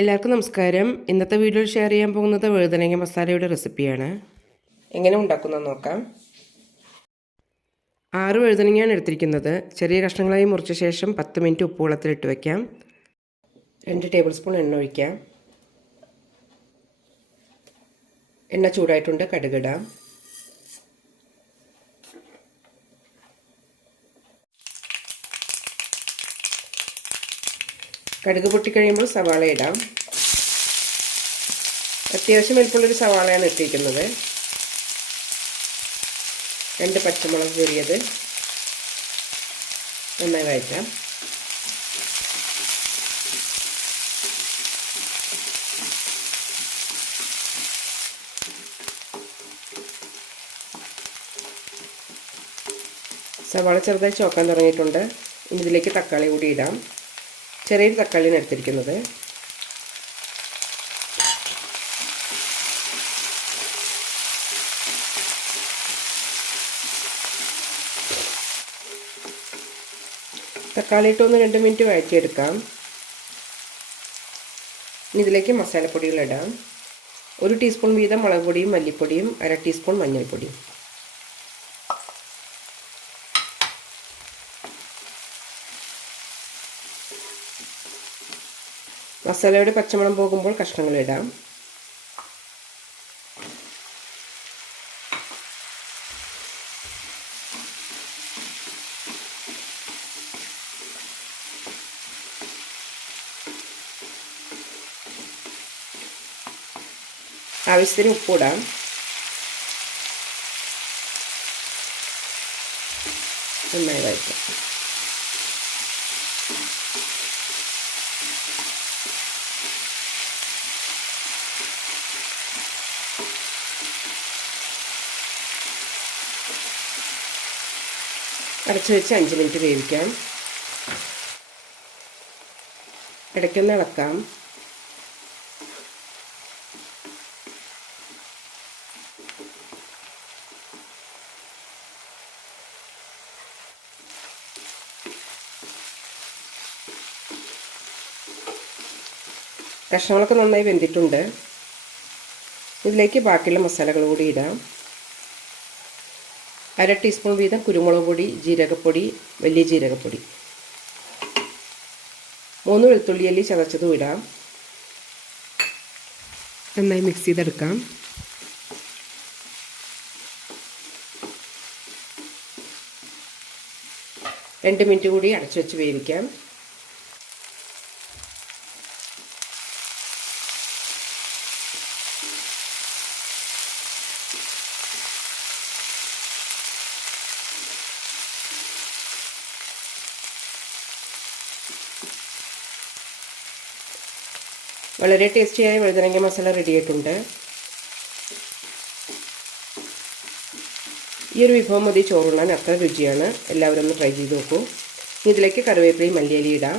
എല്ലാവർക്കും നമസ്കാരം. ഇന്നത്തെ വീഡിയോയിൽ ഷെയർ ചെയ്യാൻ പോകുന്നത് വഴുതനങ്ങ മസാലയുടെ റെസിപ്പിയാണ് എങ്ങനെ ഉണ്ടാക്കുന്നതെന്ന് നോക്കാം. ആറ് വഴുതനങ്ങയാണ് എടുത്തിരിക്കുന്നത്. ചെറിയ കഷ്ണങ്ങളായി മുറിച്ച ശേഷം പത്ത് മിനിറ്റ് ഉപ്പ് വെള്ളത്തിലിട്ട് വയ്ക്കാം രണ്ട് ടേബിൾ സ്പൂൺ എണ്ണ ഒഴിക്കാം. എണ്ണ ചൂടായിട്ടുണ്ട് കടുകിടാം. കടുക് പൊട്ടിക്കഴിയുമ്പോൾ സവാള ഇടാം. അത്യാവശ്യം വലിപ്പമുള്ളൊരു സവാളയാണ് ഇട്ടിരിക്കുന്നത്. രണ്ട് പച്ചമുളക് കീറിയത് നന്നായി വഴറ്റാം. സവാള ചെറുതായി ചോക്കാൻ തുടങ്ങിയിട്ടുണ്ട്. ഇനി ഇതിലേക്ക് തക്കാളി കൂടി ഇടാം. ചെറിയൊരു തക്കാളിയാണ് എടുത്തിരിക്കുന്നത്. തക്കാളി ഇട്ട് ഒന്ന് രണ്ട് മിനിറ്റ് വഴറ്റിയെടുക്കാം. ഇതിലേക്ക് മസാലപ്പൊടികൾ ഇടാം. ഒരു ടീസ്പൂൺ വീതം മുളക് പൊടിയും മല്ലിപ്പൊടിയും അര ടീസ്പൂൺ മഞ്ഞൾപ്പൊടിയും. മസാലയുടെ പച്ചമണം പോകുമ്പോൾ കഷ്ണങ്ങൾ ഇടാം. ആവശ്യത്തിന് ഉപ്പിടാം നന്നായി വഴറ്റാം. അടച്ചു വെച്ച് അഞ്ച് മിനിറ്റ് വേവിക്കാം. ഇടയ്ക്കൊന്ന് ഇളക്കാം. കഷ്ണങ്ങളൊക്കെ നന്നായി വെന്തിട്ടുണ്ട്. ഇതിലേക്ക് ബാക്കിയുള്ള മസാലകൾ കൂടി ഇടാം. അര ടീസ്പൂൺ വീതം കുരുമുളക് പൊടി ജീരകപ്പൊടി വലിയ ജീരകപ്പൊടി. മൂന്ന് വെളുത്തുള്ളി അല്ലി ചതച്ചതും ഇടാം. നന്നായി മിക്സ് ചെയ്തെടുക്കാം. രണ്ട് മിനിറ്റ് കൂടി അടച്ചു വെച്ച് വേവിക്കാം. വളരെ ടേസ്റ്റിയായ വഴുതനങ്ങ മസാല റെഡി ആയിട്ടുണ്ട്. ഈ ഒരു വിഭവം മതി ചോറുണ്ണാൻ അത്ര രുചിയാണ്. എല്ലാവരും ഒന്ന് ട്രൈ ചെയ്ത് നോക്കൂ. ഇതിലേക്ക് കറിവേപ്പിലയും മല്ലിയലി ഇടാം.